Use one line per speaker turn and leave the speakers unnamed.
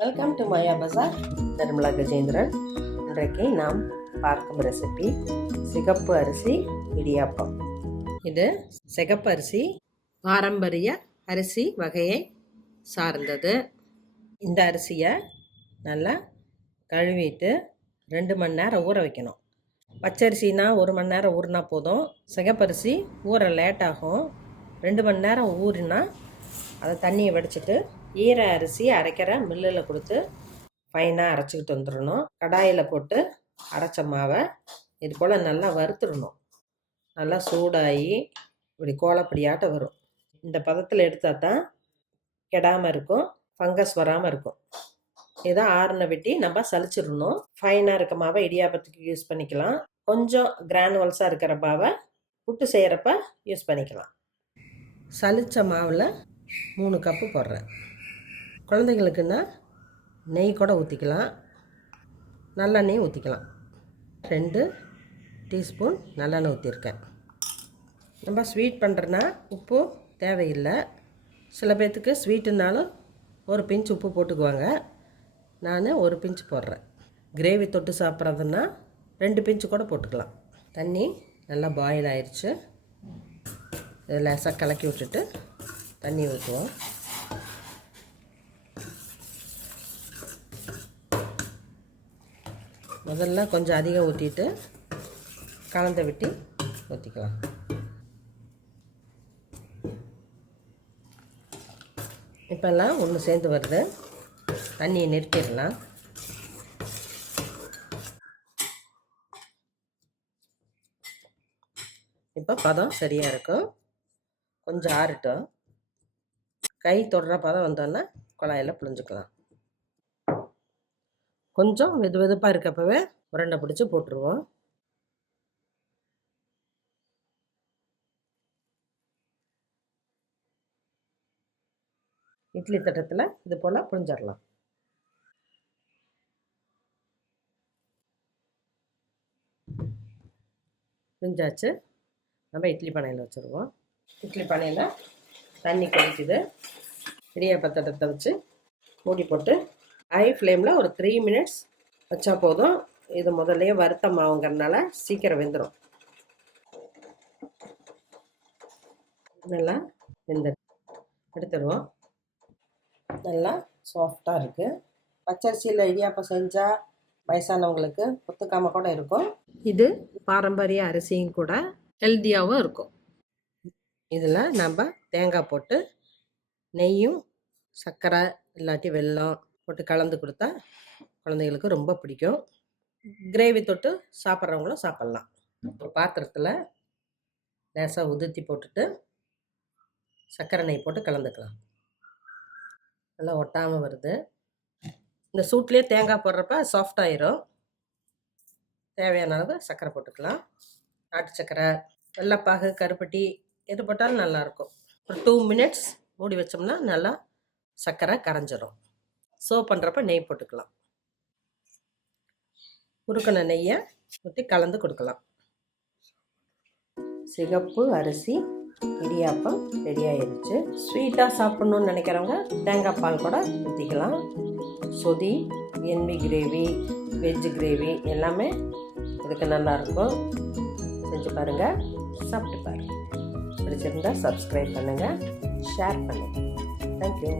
மாயா பசார் நிர்மலா கஜேந்திரன் இன்றைக்கு நாம் பார்க்கும் ரெசிபி சிகப்பு அரிசி இடியாப்பம். இது சிகப்பு அரிசி பாரம்பரிய அரிசி வகையை சார்ந்தது. இந்த அரிசியை நல்லா கழுவிட்டு ரெண்டு மணி நேரம் ஊற வைக்கணும். பச்சரிசினா ஒரு மணி நேரம் ஊறினா போதும். சிகப்பரிசி ஊற லேட் ஆகும். ரெண்டு மணி நேரம் ஊறினா அதை தண்ணியை வடிச்சிட்டு ஈர அரிசி அரைக்கிற மில்லில் கொடுத்து ஃபைனாக அரைச்சிக்கிட்டு வந்துடணும். கடாயில் போட்டு அரைச்ச மாவை இது போல் நல்லா வறுத்துடணும். நல்லா சூடாகி இப்படி கோலப்படியாட்ட வரும். இந்த பதத்தில் எடுத்தால் தான் கெடாமல் இருக்கும் ஃபங்கஸ் வராமல் இருக்கும். இதை ஆறுன வெட்டி நம்ம சலிச்சிடணும் ஃபைனாக இருக்க மாவை இடியாபத்துக்கு யூஸ் பண்ணிக்கலாம். கொஞ்சம் கிரானுவல்ஸாக இருக்கிற மாவை புட்டு செய்கிறப்ப யூஸ் பண்ணிக்கலாம். சளிச்ச மாவில் மூணு கப்பு போடுறேன். குழந்தைங்களுக்குன்னா நெய் கூட ஊற்றிக்கலாம் நல்லெண்ணெய் ஊற்றிக்கலாம் ரெண்டு டீஸ்பூன் நல்லெண்ணெய் ஊற்றிருக்கேன் நம்ம ஸ்வீட் பண்ணுறேன்னா உப்பு தேவையில்லை. சில பேர்த்துக்கு ஸ்வீட்டுனாலும் ஒரு பிஞ்ச் உப்பு போட்டுக்குவாங்க. நான் ஒரு பிஞ்ச் போடுறேன். கிரேவி தொட்டு சாப்பிட்றதுன்னா ரெண்டு பிஞ்சு கூட போட்டுக்கலாம். தண்ணி நல்லா பாயில் ஆயிடுச்சு லேசாக கலக்கி விட்டுட்டு தண்ணி ஊற்றுவோம். முதல்ல கொஞ்சம் அதிகம் ஊற்றிட்டு கலந்த விட்டு ஊற்றிக்கலாம் இப்போல்லாம் ஒன்று சேர்ந்து வருது. தண்ணியை நிறுத்திடலாம். இப்போ பதம் சரியாக இருக்கும் கொஞ்சம் ஆறட்டும். கை தொடுற பதம் வந்தோன்னா குழாயில் புழிஞ்சுக்கலாம். கொஞ்சம் வெது வெதுப்பாக இருக்கப்பவே உரண்டை பிடிச்சி போட்டுருவோம். இட்லி தட்டத்தில் இது போல் புரிஞ்சிடலாம் புரிஞ்சாச்சு நம்ம இட்லி பானையில் வச்சுருவோம். இட்லி பானையில் தண்ணி கொதிக்குது. இடியாப்பத்தட்டத்தை வச்சு மூடி போட்டு ஹை ஃப்ளேமில் ஒரு த்ரீ மினிட்ஸ் வச்சா போதும். இது முதல்லையே வறுத்த மாவுங்கிறதுனால சீக்கிரம் வெந்துடும் நல்லா வெந்து எடுத்துடுவோம். நல்லா சாஃப்டாக இருக்குது பச்சரிசியில் இடியாப்பம் செஞ்சால் வயசானவங்களுக்கு ஒத்துக்காமல் கூட இருக்கும். இது பாரம்பரிய அரிசியும் கூட ஹெல்த்தியாகவும் இருக்கும். இதில் நம்ம தேங்காய் போட்டு நெய்யும் சர்க்கரை இல்லாட்டி வெல்லம் போட்டு கலந்து கொடுத்தா குழந்தைகளுக்கு ரொம்ப பிடிக்கும். கிரேவி தொட்டு சாப்பிட்றவங்களும் சாப்பிட்லாம். ஒரு பாத்திரத்தில் லேசாக உதுத்தி போட்டுட்டு சர்க்கரை நெய் போட்டு கலந்துக்கலாம். நல்லா ஒட்டாமல் வருது. இந்த சூட்லேயே தேங்காய் போடுறப்ப சாஃப்ட் ஆயிரும். தேவையான அளவு சர்க்கரை போட்டுக்கலாம். நாட்டு சர்க்கரை வெள்ளைப்பாகு கருப்பட்டி எது போட்டாலும் நல்லாயிருக்கும் ஒரு டூ மினிட்ஸ் மூடி வச்சோம்னா நல்லா சர்க்கரை கரைஞ்சிரும். சர்வ் பண்ணுறப்ப நெய் போட்டுக்கலாம். உருக்கின நெய்யை ஊற்றி கலந்து கொடுக்கலாம். சிகப்பு அரிசி இடியாப்பம் ரெடி ஆயிடுச்சு ஸ்வீட்டாக சாப்பிட்ணுன்னு நினைக்கிறவங்க தேங்காய் பால் கூட ஊற்றிக்கலாம் சொதி என்வி கிரேவி வெஜ் கிரேவி எல்லாமே இதுக்கு நல்லாயிருக்கும் செஞ்சு பாருங்கள் சாப்பிட்டு பாருங்கள் பிடிச்சிருந்தா சப்ஸ்கிரைப் பண்ணுங்கள் ஷேர் பண்ணுங்கள் தேங்க்யூ